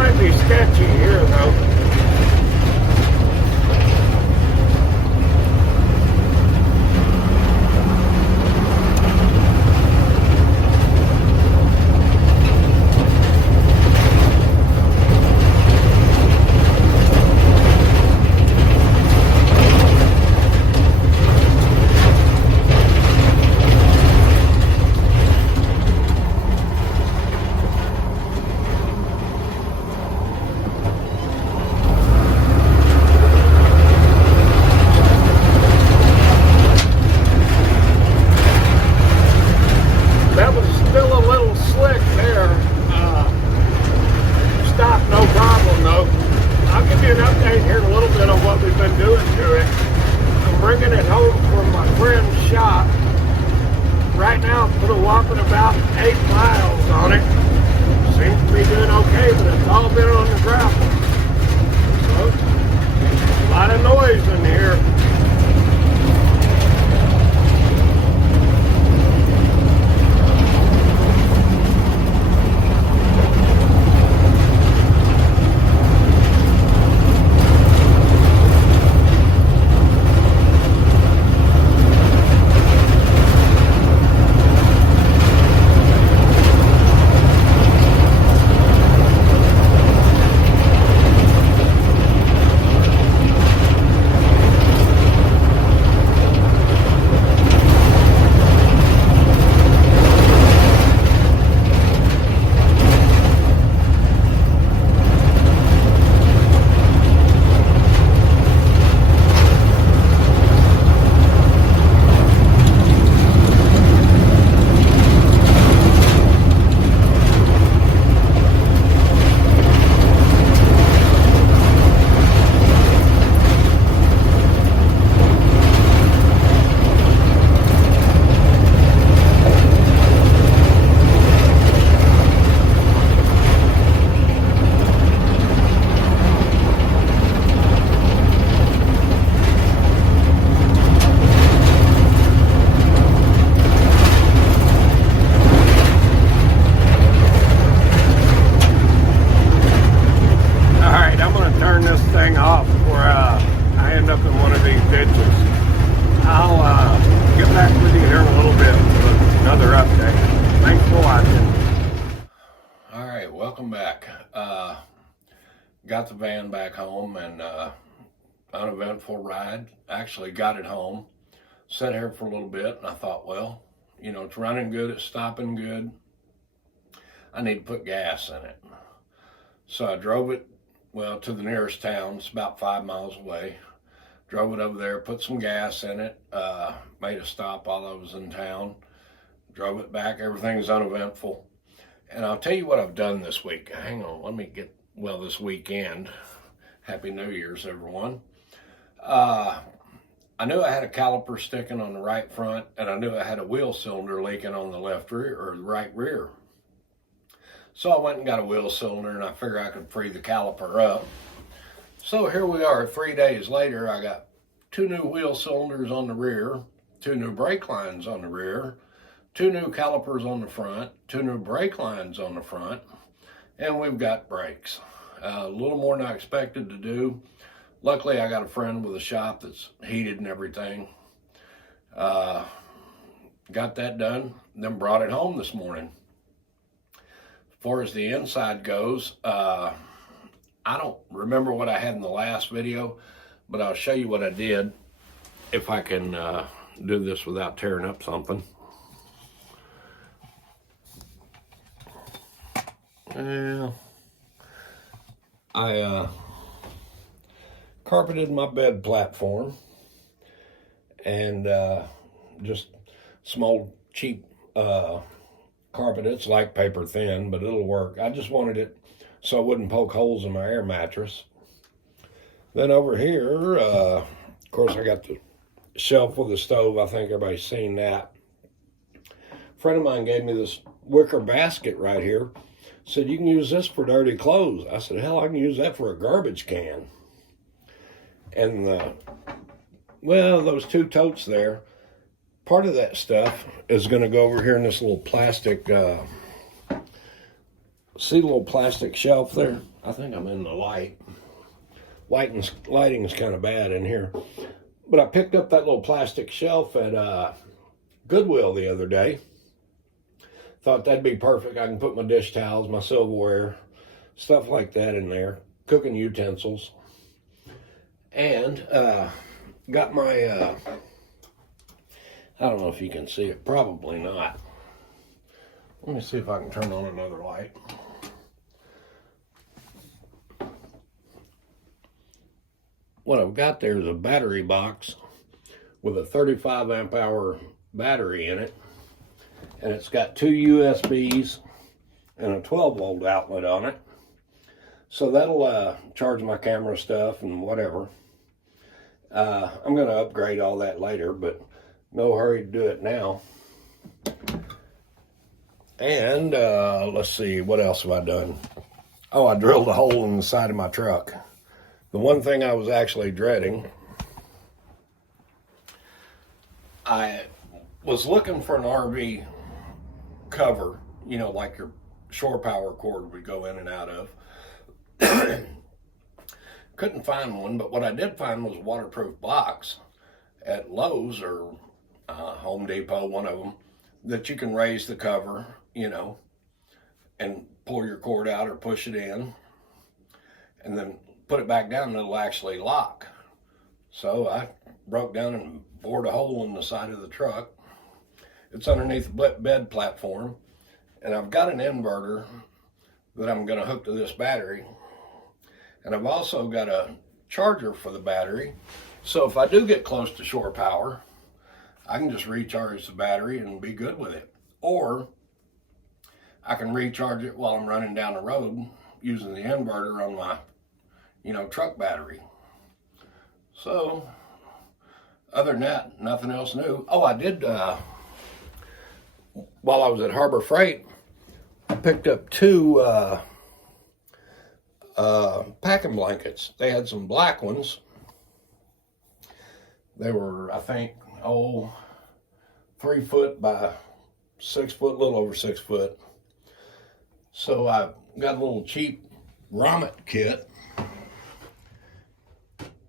might be sketchy here though. Got the van back home and uneventful ride. Actually got it home, sat here for a little bit, and I thought, well, you know, it's running good, it's stopping good. I need to put gas in it. So I drove it, well, to the nearest town. It's about 5 miles away. Drove it over there, put some gas in it, made a stop while I was in town, drove it back. Everything's uneventful. And I'll tell you what I've done this week. Hang on, let me get, well, this weekend. Happy New Year's, everyone. I knew I had a caliper sticking on the right front, and I knew I had a wheel cylinder leaking on the left rear, or the right rear. So I went and got a wheel cylinder, and I figured I could free the caliper up. So here we are, 3 days later. I got 2 new wheel cylinders on the rear, 2 new brake lines on the rear, 2 new calipers on the front, 2 new brake lines on the front, and we've got brakes. A little more than I expected to do. Luckily, I got a friend with a shop that's heated and everything. Got that done, then brought it home this morning. As far as the inside goes, I don't remember what I had in the last video, but I'll show you what I did if I can do this without tearing up something. Well, I carpeted my bed platform and just some old cheap carpet. It's like paper thin, but it'll work. I just wanted it so I wouldn't poke holes in my air mattress. Then over here, of course, I got the shelf with the stove. I think everybody's seen that. A friend of mine gave me this wicker basket right here. Said, you can use this for dirty clothes. I said, hell, I can use that for a garbage can. And, well, those 2 totes there, part of that stuff is going to go over here in this little plastic See the little plastic shelf there? I think I'm in the light. Lighting's kind of bad in here. But I picked up that little plastic shelf at Goodwill the other day. Thought that'd be perfect. I can put my dish towels, my silverware, stuff like that in there. Cooking utensils. And got my, I don't know if you can see it. Probably not. Let me see if I can turn on another light. What I've got there is a battery box with a 35 amp hour battery in it. And it's got 2 USBs and a 12 volt outlet on it. So that'll charge my camera stuff and whatever. I'm going to upgrade all that later, but no hurry to do it now. And let's see, what else have I done? Oh, I drilled a hole in the side of my truck. The one thing I was actually dreading, I was looking for an RV cover, you know, like your shore power cord would go in and out of. Couldn't find one, but what I did find was a waterproof box at Lowe's or Home Depot, one of them, that you can raise the cover, you know, and pull your cord out or push it in, and then put it back down and it'll actually lock. So I broke down and bored a hole in the side of the truck. It's underneath the bed platform, and I've got an inverter that I'm going to hook to this battery, and I've also got a charger for the battery, so if I do get close to shore power, I can just recharge the battery and be good with it. Or I can recharge it while I'm running down the road using the inverter on my, you know, truck battery. So other than that, nothing else new. Oh, I did, while I was at Harbor Freight, I picked up 2 packing blankets. They had some black ones. They were, I think, 3 foot by 6 foot, a little over 6 foot. So I got a little cheap grommet kit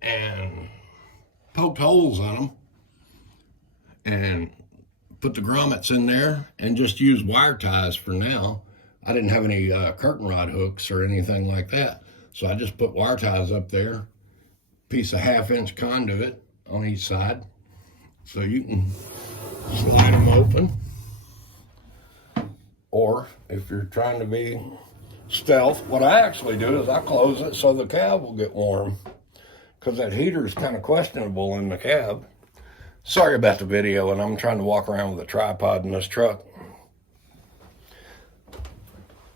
and poked holes on them and put the grommets in there and just used wire ties for now. I didn't have any curtain rod hooks or anything like that. So I just put wire ties up there, piece of 1/2 inch conduit on each side. So you can slide them open. Or if you're trying to be stealth, what I actually do is I close it so the cab will get warm, because that heater is kind of questionable in the cab. Sorry about the video, and I'm trying to walk around with a tripod in this truck.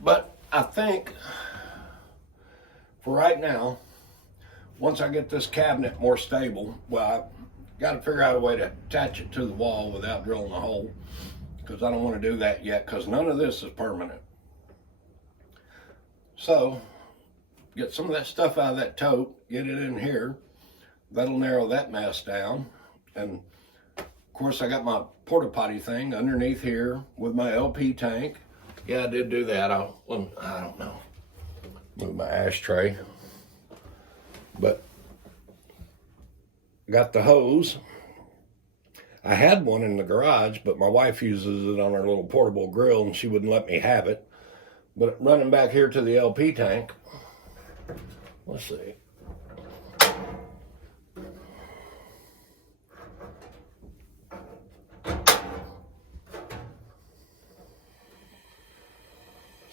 But I think for right now, once I get this cabinet more stable, well, I've got to figure out a way to attach it to the wall without drilling a hole, because I don't want to do that yet, because none of this is permanent. So get some of that stuff out of that tote, get it in here. That'll narrow that mess down. And of course, I got my porta potty thing underneath here with my LP tank. Yeah, I did do that. I don't know, move my ashtray. But got the hose. I had one in the garage, but my wife uses it on her little portable grill, and she wouldn't let me have it. But running back here to the LP tank, let's see.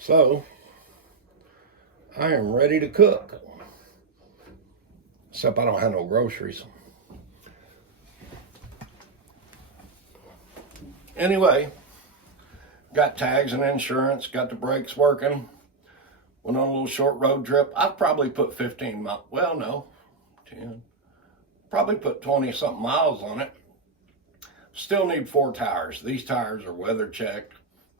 So, I am ready to cook. Except I don't have no groceries. Anyway, got tags and insurance, got the brakes working. Went on a little short road trip. I've probably put 15 miles, well, no, 10. Probably put 20 something miles on it. Still need 4 tires. These tires are weather checked.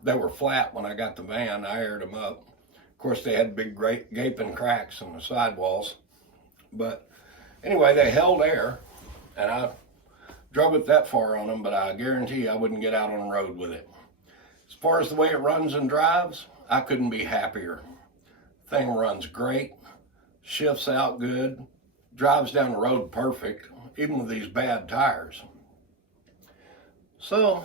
They were flat when I got the van. I aired them up. Of course, they had big gaping cracks in the sidewalls. But anyway, they held air, and I drove it that far on them, but I guarantee I wouldn't get out on the road with it. As far as the way it runs and drives, I couldn't be happier. Thing runs great, shifts out good, drives down the road perfect, even with these bad tires. So,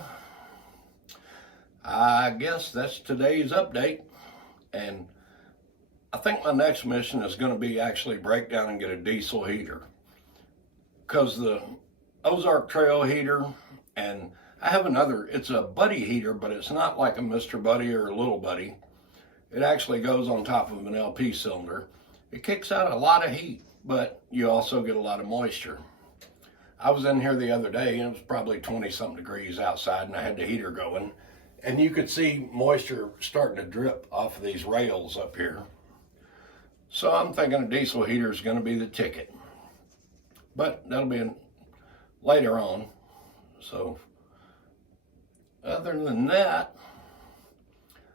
I guess that's today's update. And I think my next mission is going to be actually break down and get a diesel heater. Because the Ozark Trail heater, and I have another, it's a Buddy heater, but it's not like a Mr. Buddy or a Little Buddy. It actually goes on top of an LP cylinder. It kicks out a lot of heat, but you also get a lot of moisture. I was in here the other day and it was probably 20-something degrees outside and I had the heater going. And you could see moisture starting to drip off of these rails up here. So I'm thinking a diesel heater is going to be the ticket. But that'll be later on. So other than that,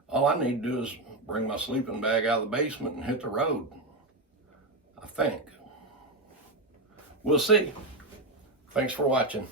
all I need to do is bring my sleeping bag out of the basement and hit the road. I think. We'll see. Thanks for watching.